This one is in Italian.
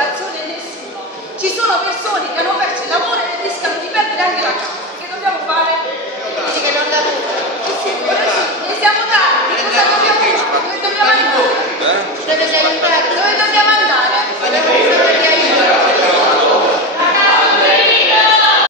speculazione nessuno. Ci sono persone che hanno perso il lavoro e rischiano di perdere anche la casa. Che dobbiamo fare? Dici che non lavorano. Ne siamo tanti, cosa dobbiamo fare? Dove dobbiamo andare? Dove sei entrato?